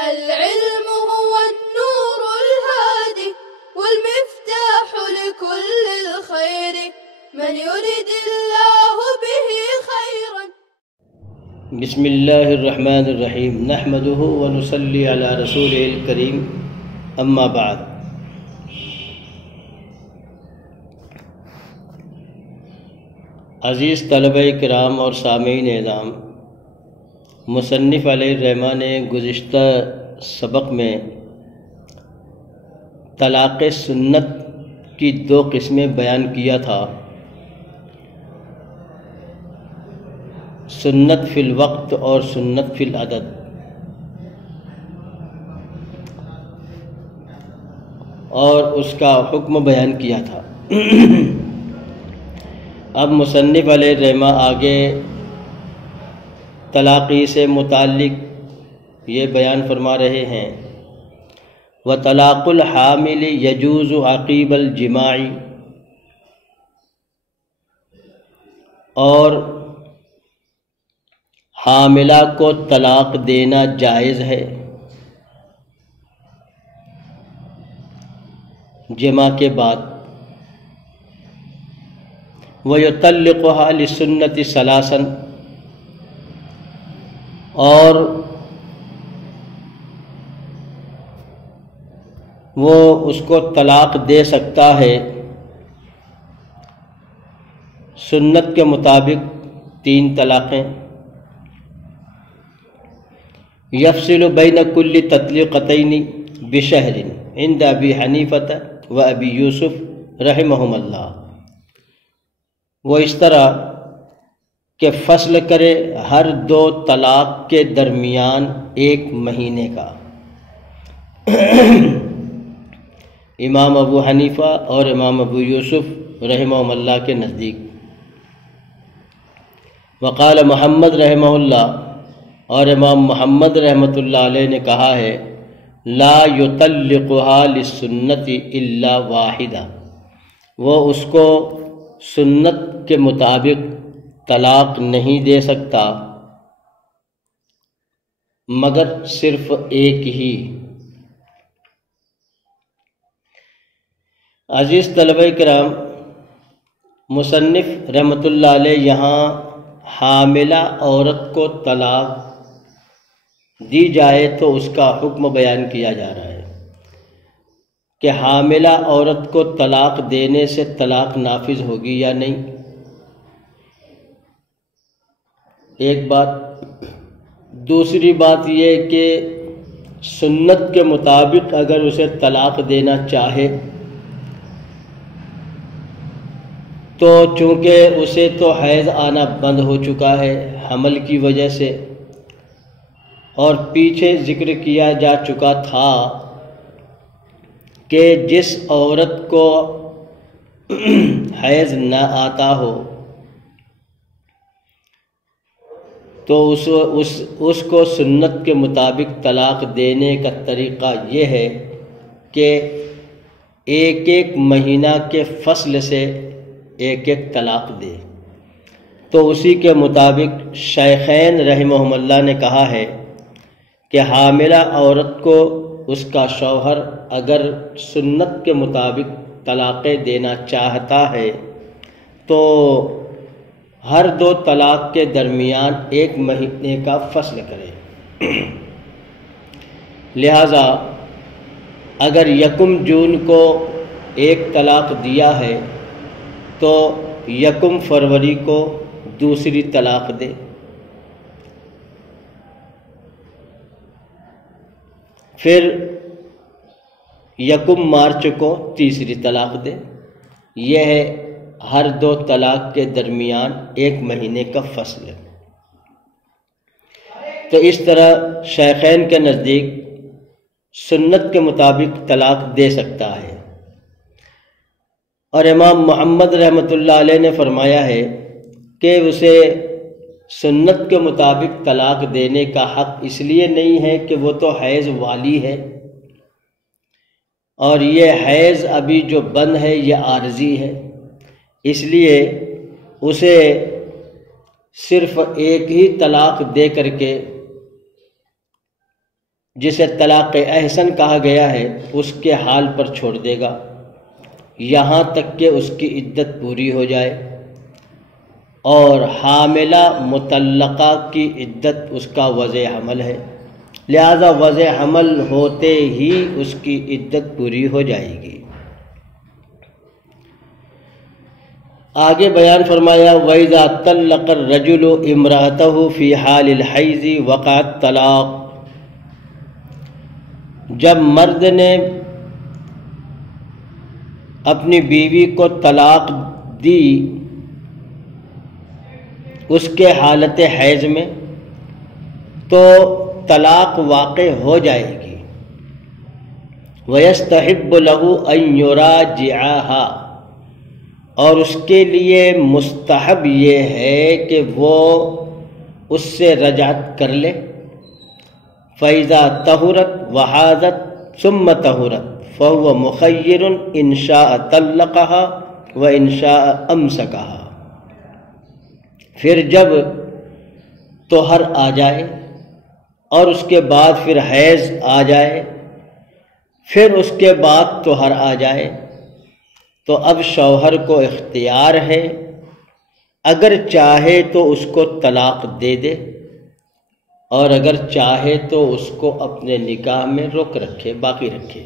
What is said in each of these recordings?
العلم هو النور الهادي والمفتاح لكل الخير من يرد الله به خيرا. بسم اللہ الرحمن الرحیم نحمده ونصلی علی رسولہ الکریم اما بعد. عزیز طلبہ کرام اور سامعین اعظام، مصنف علیہ الرحمہ نے گزشتہ سبق میں طلاق سنت کی دو قسمیں بیان کیا تھا، سنت فی الوقت اور سنت فی العدد. اور اس کا حکم بیان کیا تھا. اب مصنف علیہ الرحمہ آگے طلاقی سے متعلق یہ بیان فرما رہے ہیں، وطلاق الحامل یجوز عقیب الجماع، اور حاملہ کو طلاق دینا جائز ہے جماع کے بعد. وَيُطَلِّقُهَا لِلسُّنَّةِ ثَلَاثًا، اور وہ اس کو طلاق دے سکتا ہے سنت کے مطابق 3 طلاقیں. یفصل بین کل تطلیقتین بشہر عند ابی حنیفہ و ابی یوسف رحمہم اللہ. وہ اس طرح کہ فصل کرے ہر 2 طلاق کے درمیان 1 مہینے کا، امام ابو حنیفہ اور امام ابو یوسف رحمہم اللہ کے نزدیک. وقال محمد رحمہ اللہ، اور امام محمد رحمۃ اللہ علیہ نے کہا ہے، لا یطلقها للسنت الا واحدہ، وہ اس کو سنت کے مطابق طلاق نہیں دے سکتا مگر صرف 1 ہی. عزیز طلبہ کرام، مصنف رحمۃ اللہ علیہ یہاں حاملہ عورت کو طلاق دی جائے تو اس کا حکم بیان کیا جا رہا ہے کہ حاملہ عورت کو طلاق دینے سے طلاق نافذ ہوگی یا نہیں. ایک بات. دوسری بات یہ کہ سنت کے مطابق اگر اسے طلاق دینا چاہے تو چونکہ اسے تو حیض آنا بند ہو چکا ہے حمل کی وجہ سے، اور پیچھے ذکر کیا جا چکا تھا کہ جس عورت کو حیض نہ آتا ہو تو اس کو سنت کے مطابق طلاق دینے کا طریقہ یہ ہے کہ 1 مہینہ کے فصل سے 1 طلاق دے. تو اسی کے مطابق شیخین رحمہم اللہ نے کہا ہے کہ حاملہ عورت کو اس کا شوہر اگر سنت کے مطابق طلاقیں دینا چاہتا ہے تو ہر 2 طلاق کے درمیان 1 مہینے کا فصل کرے. لہذا اگر 1 جون کو 1 طلاق دیا ہے تو 1 فروری کو دوسری طلاق دے، پھر 1 مارچ کو تیسری طلاق دے. یہ ہے ہر 2 طلاق کے درمیان 1 مہینے کا فصل. تو اس طرح شیخین کے نزدیک سنت کے مطابق طلاق دے سکتا ہے. اور امام محمد رحمۃ اللہ علیہ نے فرمایا ہے کہ اسے سنت کے مطابق طلاق دینے کا حق اس لیے نہیں ہے کہ وہ تو حیض والی ہے، اور یہ حیض ابھی جو بند ہے یہ عارضی ہے، اس لیے اسے صرف 1 ہی طلاق دے کر کے جسے طلاق احسن کہا گیا ہے اس کے حال پر چھوڑ دے گا یہاں تک کہ اس کی عدت پوری ہو جائے، اور حاملہ مطلقہ کی عدت اس کا وضع حمل ہے، لہذا وضع حمل ہوتے ہی اس کی عدت پوری ہو جائے گی۔ آگے بیان فرمایا وَإِذَا طَلَّقَ الرَّجُلُ امْرَأَتَهُ فِي حَالِ الْحَيْضِ وَقَعَ الطَّلَاقُ، جب مرد نے اپنی بیوی کو طلاق دی اس کے حالت حیض میں، تو طلاق واقع ہو جائے گی۔ وَيَسْتَحِبُّ لَهُ أَن يُرَاجِعَهَا، اور اس کے لیے مستحب یہ ہے کہ وہ اس سے رجعت کر لے۔ فَإِذَا طَهُرَتْ وَحَاضَتْ ثُمَّ طَهُرَتْ فَهُوَ مُخَيِّرٌ إِن شَاءَ طَلَّقَهَا وَإِن شَاءَ أَمْسَكَهَا، پھر جب طہر آ جائے اور اس کے بعد پھر حیض آ جائے، پھر اس کے بعد طہر آ جائے، تو اب شوہر کو اختیار ہے، اگر چاہے تو اس کو طلاق دے دے، اور اگر چاہے تو اس کو اپنے نکاح میں روک رکھے، باقی رکھے۔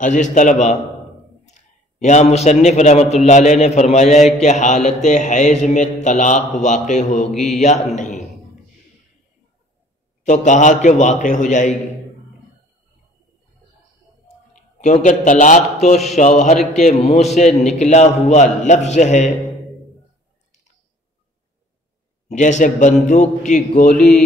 عزیز طلبہ، یہاں مصنف رحمۃ اللہ علیہ نے فرمایا ہے کہ حالت حیض میں طلاق واقع ہوگی یا نہیں، تو کہا کہ واقع ہو جائے گی، کیونکہ طلاق تو شوہر کے منہ سے نکلا ہوا لفظ ہے، جیسے بندوق کی گولی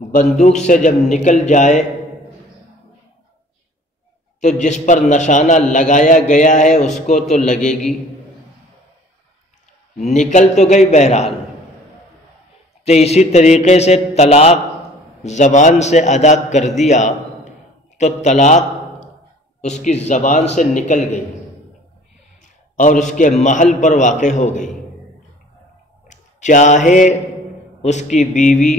بندوق سے جب نکل جائے تو جس پر نشانہ لگایا گیا ہے اس کو تو لگے گی، نکل تو گئی بہرحال۔ تو اسی طریقے سے طلاق زبان سے ادا کر دیا تو طلاق اس کی زبان سے نکل گئی اور اس کے محل پر واقع ہو گئی، چاہے اس کی بیوی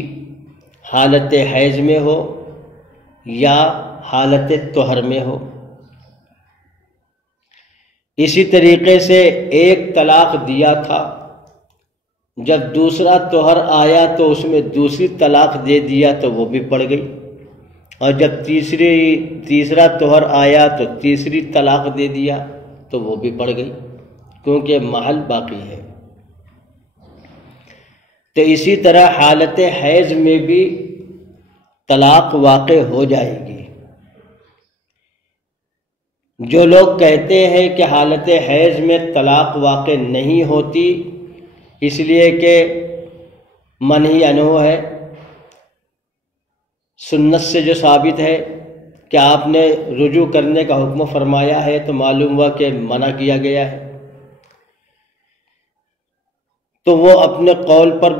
حالت حیض میں ہو یا حالت طہر میں ہو۔ اسی طریقے سے ایک طلاق دیا تھا، جب دوسرا طہر آیا تو اس میں دوسری طلاق دے دیا تو وہ بھی پڑ گئی، اور جب تیسرا طہر آیا تو تیسری طلاق دے دیا تو وہ بھی پڑ گئی، کیونکہ محل باقی ہے۔ تو اسی طرح حالت حیض میں بھی طلاق واقع ہو جائے گی۔ جو لوگ کہتے ہیں کہ حالت حیض میں طلاق واقع نہیں ہوتی اس لیے کہ منہی عنہ ہے، سنت سے جو ثابت ہے کہ آپ نے رجوع کرنے کا حکم فرمایا ہے، تو معلوم ہوا کہ منع کیا گیا ہے، تو وہ اپنے قول پر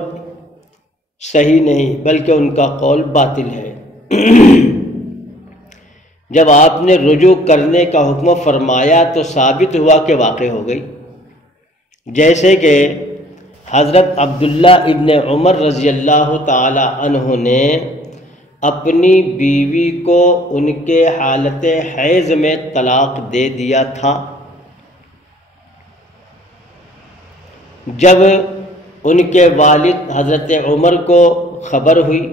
صحیح نہیں بلکہ ان کا قول باطل ہے۔ جب آپ نے رجوع کرنے کا حکم فرمایا تو ثابت ہوا کہ واقع ہو گئی، جیسے کہ حضرت عبداللہ ابن عمر رضی اللہ تعالی عنہ نے اپنی بیوی کو ان کے حالت حیض میں طلاق دے دیا تھا۔ جب ان کے والد حضرت عمر کو خبر ہوئی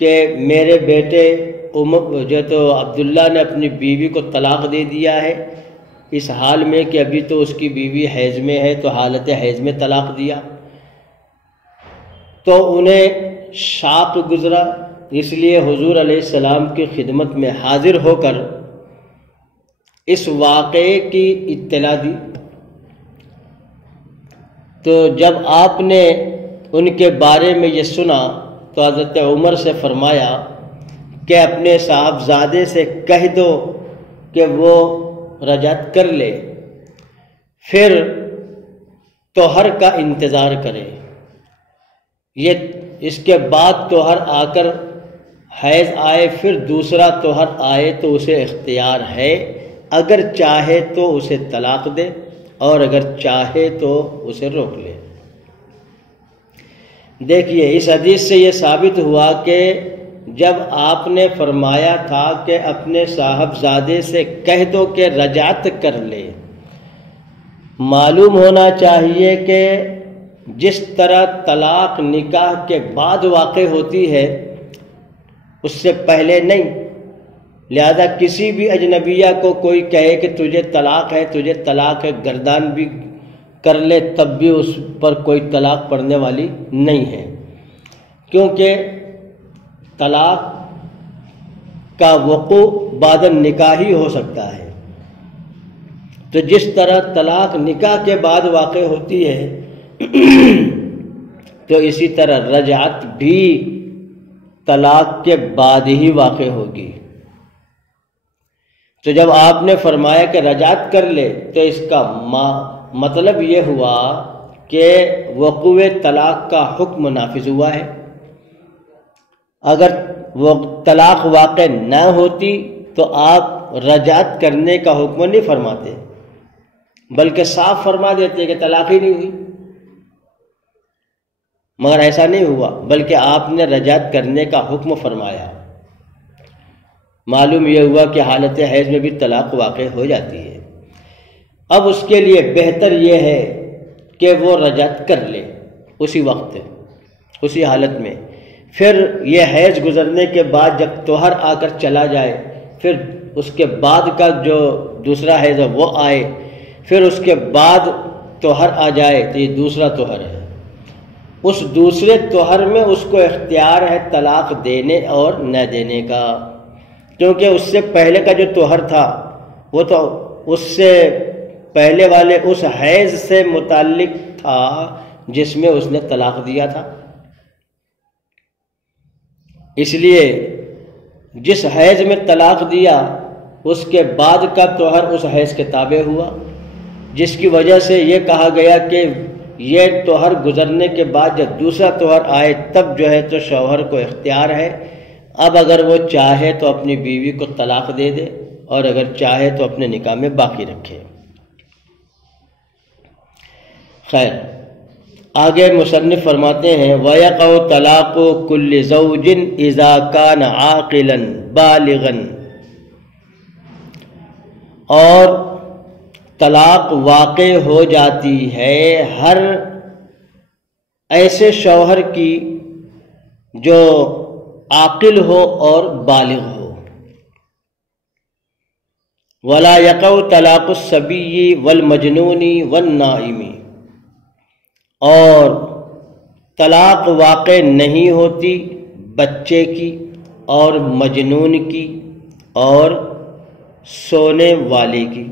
کہ میرے بیٹے جو تو عبداللہ نے اپنی بیوی کو طلاق دے دیا ہے، اس حال میں کہ ابھی تو اس کی بیوی حیض میں ہے، تو حالت حیض میں طلاق دیا، تو انہیں شاق گزرا، اس لیے حضور علیہ السلام کی خدمت میں حاضر ہو کر اس واقعے کی اطلاع دی۔ تو جب آپ نے ان کے بارے میں یہ سنا تو حضرت عمر سے فرمایا کہ اپنے صاحبزادے سے کہہ دو کہ وہ رجعت کر لے، پھر طہر کا انتظار کرے، اس کے بعد طہر آ کر حیض آئے پھر دوسرا طہر آئے تو اسے اختیار ہے، اگر چاہے تو اسے طلاق دے، اور اگر چاہے تو اسے روک لے۔ دیکھیے اس حدیث سے یہ ثابت ہوا کہ جب آپ نے فرمایا تھا کہ اپنے صاحبزادے سے کہہ دو کہ رجعت کر لے، معلوم ہونا چاہیے کہ جس طرح طلاق نکاح کے بعد واقع ہوتی ہے اس سے پہلے نہیں، لہذا کسی بھی اجنبیہ کو کوئی کہے کہ تجھے طلاق ہے، تجھے طلاق ہے، گردان بھی کر لے تب بھی اس پر کوئی طلاق پڑنے والی نہیں ہے، کیونکہ طلاق کا وقوع بعد النکاح ہی ہو سکتا ہے۔ تو جس طرح طلاق نکاح کے بعد واقع ہوتی ہے تو اسی طرح رجعت بھی طلاق کے بعد ہی واقع ہوگی۔ تو جب آپ نے فرمایا کہ رجعت کر لے تو اس کا مطلب یہ ہوا کہ وقوع طلاق کا حکم نافذ ہوا ہے۔ اگر وہ طلاق واقع نہ ہوتی تو آپ رجعت کرنے کا حکم نہیں فرماتے، بلکہ صاف فرما دیتے کہ طلاق ہی نہیں ہوئی، مگر ایسا نہیں ہوا، بلکہ آپ نے رجعت کرنے کا حکم فرمایا۔ معلوم یہ ہوا کہ حالت حیض میں بھی طلاق واقع ہو جاتی ہے۔ اب اس کے لیے بہتر یہ ہے کہ وہ رجعت کر لے اسی وقت، اسی حالت میں، پھر یہ حیض گزرنے کے بعد جب طہر آ کر چلا جائے، پھر اس کے بعد کا جو دوسرا حیض ہے وہ آئے، پھر اس کے بعد طہر آ جائے تو یہ دوسرا طہر ہے۔ اس دوسرے طہر میں اس کو اختیار ہے طلاق دینے اور نہ دینے کا، کیونکہ اس سے پہلے کا جو طہر تھا وہ تو اس سے پہلے والے اس حیض سے متعلق تھا جس میں اس نے طلاق دیا تھا۔ اس لیے جس حیض میں طلاق دیا اس کے بعد کا طہر اس حیض کے تابع ہوا، جس کی وجہ سے یہ کہا گیا کہ یہ طہر گزرنے کے بعد جب دوسرا طہر آئے تب جو ہے تو شوہر کو اختیار ہے، اب اگر وہ چاہے تو اپنی بیوی کو طلاق دے دے اور اگر چاہے تو اپنے نکاح میں باقی رکھے۔ خیر، آگے مصنف فرماتے ہیں وَيَقَعُ طَلَاقُ كُلِّ زَوْجٍ إِذَا كَانَ عَاقِلًا بَالِغًا، اور طلاق واقع ہو جاتی ہے ہر ایسے شوہر کی جو عاقل ہو اور بالغ ہو۔ وَلَا يَقَعُ طَلَاقُ الصَّبِيِّ وَالْمَجْنُونِ وَالنَّائِمِ، اور طلاق واقع نہیں ہوتی بچے کی اور مجنون کی اور سونے والے کی۔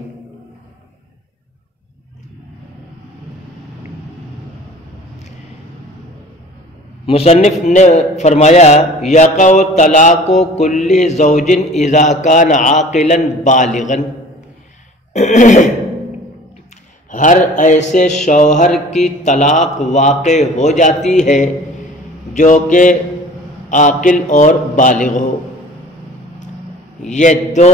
مصنف نے فرمایا یقع طلاق کل زوج اذا کان عاقلا بالغا، ہر ایسے شوہر کی طلاق واقع ہو جاتی ہے جو کہ عاقل اور بالغ ہو۔ یہ دو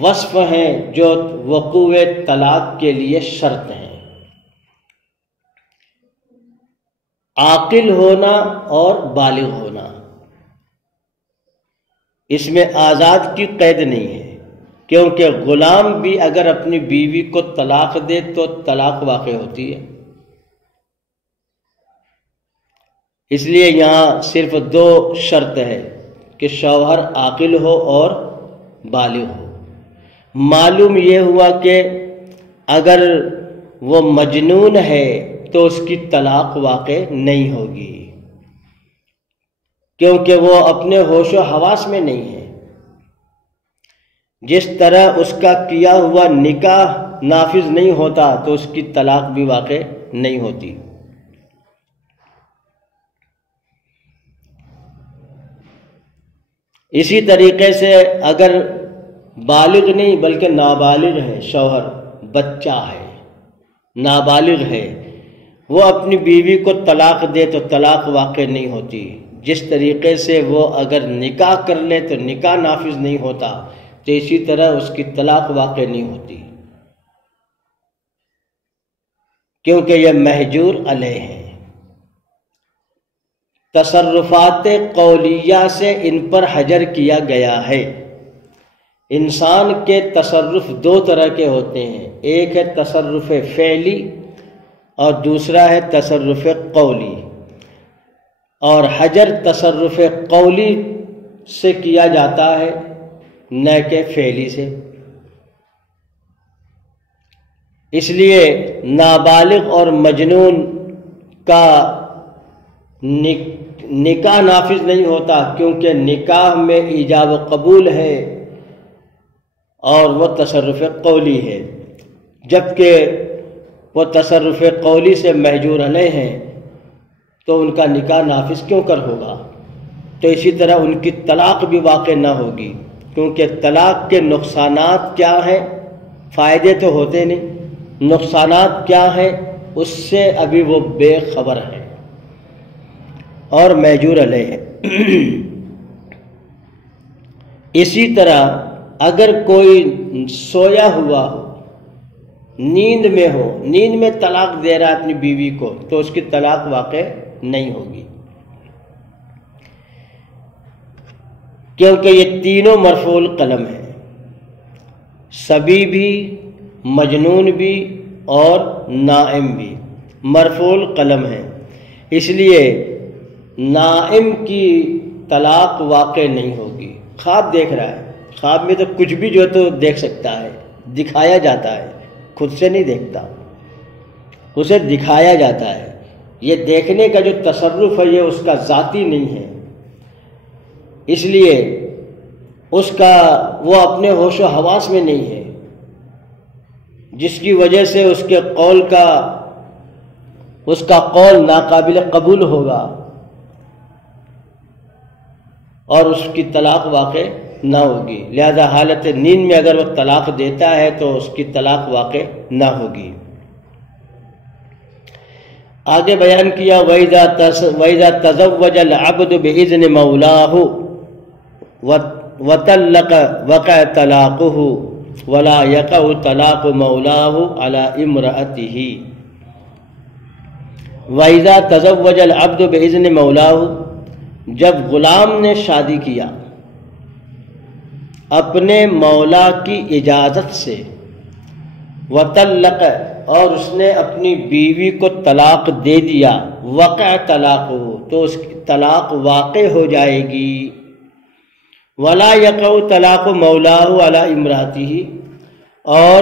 وصف ہیں جو وقوع طلاق کے لیے شرط ہیں، عاقل ہونا اور بالغ ہونا۔ اس میں آزاد کی قید نہیں ہے، کیونکہ غلام بھی اگر اپنی بیوی کو طلاق دے تو طلاق واقع ہوتی ہے۔ اس لیے یہاں صرف دو شرط ہے کہ شوہر عاقل ہو اور بالغ ہو۔ معلوم یہ ہوا کہ اگر وہ مجنون ہے تو اس کی طلاق واقع نہیں ہوگی، کیونکہ وہ اپنے ہوش و حواس میں نہیں ہے۔ جس طرح اس کا کیا ہوا نکاح نافذ نہیں ہوتا تو اس کی طلاق بھی واقع نہیں ہوتی۔ اسی طریقے سے اگر بالغ نہیں بلکہ نابالغ ہے شوہر، بچہ ہے، نابالغ ہے، وہ اپنی بیوی کو طلاق دے تو طلاق واقع نہیں ہوتی۔ جس طریقے سے وہ اگر نکاح کر لے تو نکاح نافذ نہیں ہوتا، تو اسی طرح اس کی طلاق واقع نہیں ہوتی۔ کیونکہ یہ محجور علیہ ہیں۔ تصرفات قولیہ سے ان پر حجر کیا گیا ہے۔ انسان کے تصرف دو طرح کے ہوتے ہیں، ایک ہے تصرف فعلی اور دوسرا ہے تصرف قولی، اور حجر تصرف قولی سے کیا جاتا ہے نہ کہ فعلی سے۔ اس لیے نابالغ اور مجنون کا نکاح نافذ نہیں ہوتا، کیونکہ نکاح میں ایجاب و قبول ہے اور وہ تصرف قولی ہے، جبکہ وہ تصرف قولی سے محجور علیہ ہیں تو ان کا نکاح نافذ کیوں کر ہوگا؟ تو اسی طرح ان کی طلاق بھی واقع نہ ہوگی، کیونکہ طلاق کے نقصانات کیا ہیں؟ فائدے تو ہوتے نہیں، نقصانات کیا ہیں اس سے ابھی وہ بے خبر ہے اور محجور علیہ ہے۔ اسی طرح اگر کوئی سویا ہوا ہو، نیند میں ہو، نیند میں طلاق دے رہا ہے اپنی بیوی کو، تو اس کی طلاق واقع نہیں ہوگی، کیونکہ یہ تینوں مرفوع القلم ہیں، صبی بھی، مجنون بھی اور نائم بھی مرفوع القلم ہیں۔ اس لیے نائم کی طلاق واقع نہیں ہوگی۔ خواب دیکھ رہا ہے، خواب میں تو کچھ بھی جو تو دیکھ سکتا ہے، دکھایا جاتا ہے، خود سے نہیں دیکھتا، اسے دکھایا جاتا ہے۔ یہ دیکھنے کا جو تصرف ہے یہ اس کا ذاتی نہیں ہے، اس لیے اس کا وہ اپنے ہوش و حواس میں نہیں ہے، جس کی وجہ سے اس کا قول ناقابل قبول ہوگا اور اس کی طلاق واقع نہ ہوگی۔ لہذا حالت نیند میں اگر وہ طلاق دیتا ہے تو اس کی طلاق واقع نہ ہوگی۔ آگے بیان کیا وَإِذَا تَزَوَّجَ الْعَبْدُ بِإِذْنِ مَوْلَاهُ وَطَلَّقَ وَقَعَ طَلَاقُهُ وَلَا يَقَعُ طَلَاقُ مَوْلَاهُ عَلَى امْرَأَتِهِ۔ وَإِذَا تَزَوَّجَ الْعَبْدُ بِإِذْنِ مَوْلَاهُ، جب غلام نے شادی کیا اپنے مولا کی اجازت سے، وَطَلَّقَ، اور اس نے اپنی بیوی کو طلاق دے دیا، وقع طلاق ہو تو اس کی طلاق واقع ہو جائے گی، ولا یقع طلاق مولاہ علی امراتہ، اور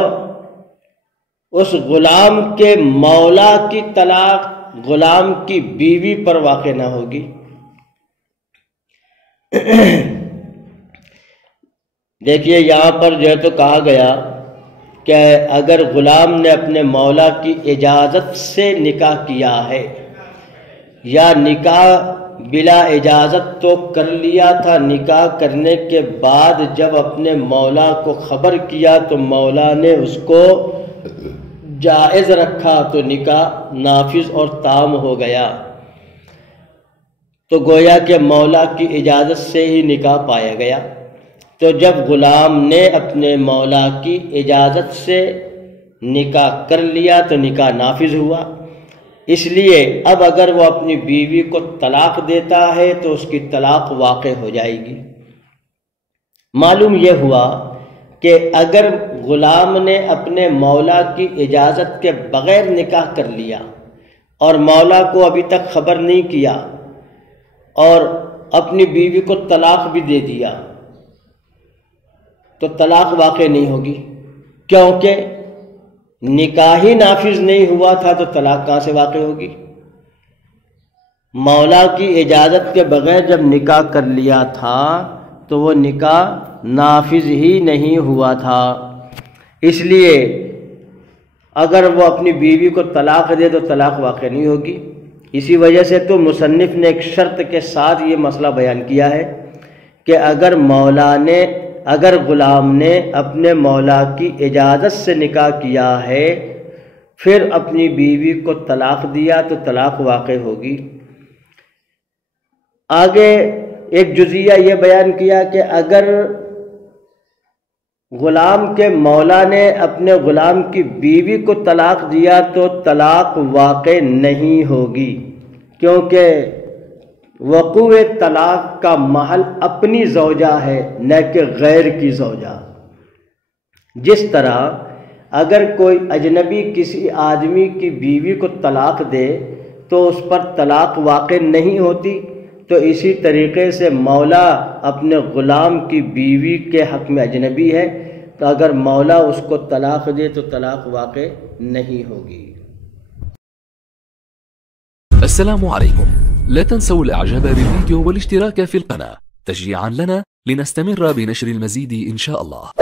اس غلام کے مولا کی طلاق غلام کی بیوی پر واقع نہ ہوگی۔ دیکھیے یہاں پر جو ہے تو کہا گیا کہ اگر غلام نے اپنے مولا کی اجازت سے نکاح کیا ہے، یا نکاح بلا اجازت تو کر لیا تھا، نکاح کرنے کے بعد جب اپنے مولا کو خبر کیا تو مولا نے اس کو جائز رکھا تو نکاح نافذ اور تام ہو گیا، تو گویا کہ مولا کی اجازت سے ہی نکاح پایا گیا۔ تو جب غلام نے اپنے مولا کی اجازت سے نکاح کر لیا تو نکاح نافذ ہوا، اس لیے اب اگر وہ اپنی بیوی کو طلاق دیتا ہے تو اس کی طلاق واقع ہو جائے گی۔ معلوم یہ ہوا کہ اگر غلام نے اپنے مولا کی اجازت کے بغیر نکاح کر لیا اور مولا کو ابھی تک خبر نہیں کیا اور اپنی بیوی کو طلاق بھی دے دیا تو طلاق واقع نہیں ہوگی، کیونکہ نکاح ہی نافذ نہیں ہوا تھا تو طلاق کہاں سے واقع ہوگی؟ مولا کی اجازت کے بغیر جب نکاح کر لیا تھا تو وہ نکاح نافذ ہی نہیں ہوا تھا، اس لیے اگر وہ اپنی بیوی کو طلاق دے تو طلاق واقع نہیں ہوگی۔ اسی وجہ سے تو مصنف نے ایک شرط کے ساتھ یہ مسئلہ بیان کیا ہے کہ اگر غلام نے اپنے مولا کی اجازت سے نکاح کیا ہے پھر اپنی بیوی کو طلاق دیا تو طلاق واقع ہوگی۔ آگے ایک جزیہ یہ بیان کیا کہ اگر غلام کے مولا نے اپنے غلام کی بیوی کو طلاق دیا تو طلاق واقع نہیں ہوگی، کیونکہ وقوع طلاق کا محل اپنی زوجہ ہے نہ کہ غیر کی زوجہ۔ جس طرح اگر کوئی اجنبی کسی آدمی کی بیوی کو طلاق دے تو اس پر طلاق واقع نہیں ہوتی، تو اسی طریقے سے مولا اپنے غلام کی بیوی کے حق میں اجنبی ہے، تو اگر مولا اس کو طلاق دے تو طلاق واقع نہیں ہوگی۔ السلام عليكم، لا تنسوا الاعجاب بالفيديو والاشتراك في القناة تشجيعا لنا لنستمر بنشر المزيد إن شاء الله.